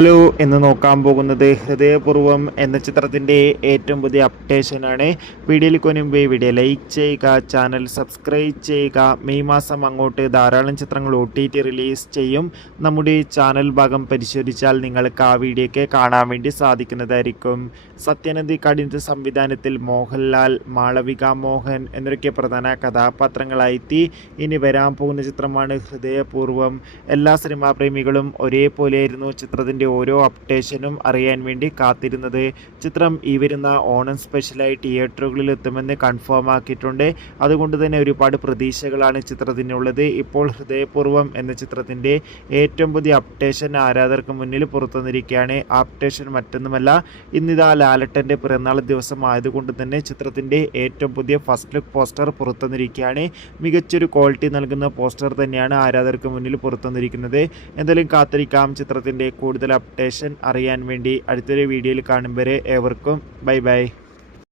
Hello എന്ന് നോക്കാൻ പോകുന്നത് ഹൃദയപൂർവ്വം എന്ന ചിത്രത്തിൻ്റെ ഏറ്റവും പുതിയ അപ്ഡേഷനാണ്. വീഡിയോയിൽ മുൻപ് വീഡിയോ ലൈക്ക് ചെയ്യുക, ചാനൽ സബ്സ്ക്രൈബ് ചെയ്യുക. മെയ് മാസം അങ്ങോട്ട് ധാരാളം ചിത്രങ്ങൾ OTT റിലീസ് ചെയ്യും. നമ്മുടെ ചാനൽ ഭാഗം പരിശോധിച്ചാൽ നിങ്ങൾക്ക് ആ വീഡിയോയ്ക്ക് കാണാൻ വേണ്ടി സാധിക്കുന്നതായിരിക്കും. സത്യനന്ദി കാടിൻ്റെ സംവിധാനത്തിൽ മോഹൻലാൽ, മാളവിക മോഹൻ എന്നൊക്കെ പ്രധാന കഥാപാത്രങ്ങളായെത്തി ഇനി വരാൻ പോകുന്ന ചിത്രമാണ് ഹൃദയപൂർവ്വം. എല്ലാ സിനിമാ പ്രേമികളും ഒരേപോലെയായിരുന്നു ചിത്രത്തിൻ്റെ ഓരോ അപ്ഡേഷനും അറിയാൻ വേണ്ടി കാത്തിരുന്നത്. ചിത്രം ഈ വരുന്ന ഓണം സ്പെഷ്യലായി തിയേറ്ററുകളിൽ എത്തുമെന്ന് കൺഫേം ആക്കിയിട്ടുണ്ട്. അതുകൊണ്ട് തന്നെ ഒരുപാട് പ്രതീക്ഷകളാണ് ചിത്രത്തിനുള്ളത്. ഇപ്പോൾ ഹൃദയപൂർവ്വം എന്ന ചിത്രത്തിൻ്റെ ഏറ്റവും പുതിയ അപ്ഡേഷൻ ആരാധകർക്ക് മുന്നിൽ പുറത്തുവന്നിരിക്കുകയാണ്. ആ അപ്ഡേഷൻ മറ്റൊന്നുമല്ല, ഇന്നിതാ ലാലട്ടൻ്റെ പിറന്നാൾ ദിവസം ആയതുകൊണ്ട് തന്നെ ചിത്രത്തിൻ്റെ ഏറ്റവും പുതിയ ഫസ്റ്റ് ലുക്ക് പോസ്റ്റർ പുറത്തുവന്നിരിക്കുകയാണ്. മികച്ചൊരു ക്വാളിറ്റി നൽകുന്ന പോസ്റ്റർ തന്നെയാണ് ആരാധകർക്ക് മുന്നിൽ പുറത്തുവന്നിരിക്കുന്നത്. എന്തായാലും കാത്തിരിക്കാം ചിത്രത്തിൻ്റെ കൂടുതൽ അപ്ഡേഷൻ അറിയാൻ വേണ്ടി. അടുത്തൊരു വീഡിയോയിൽ കാണും വരെ ഏവർക്കും ബൈ ബൈ.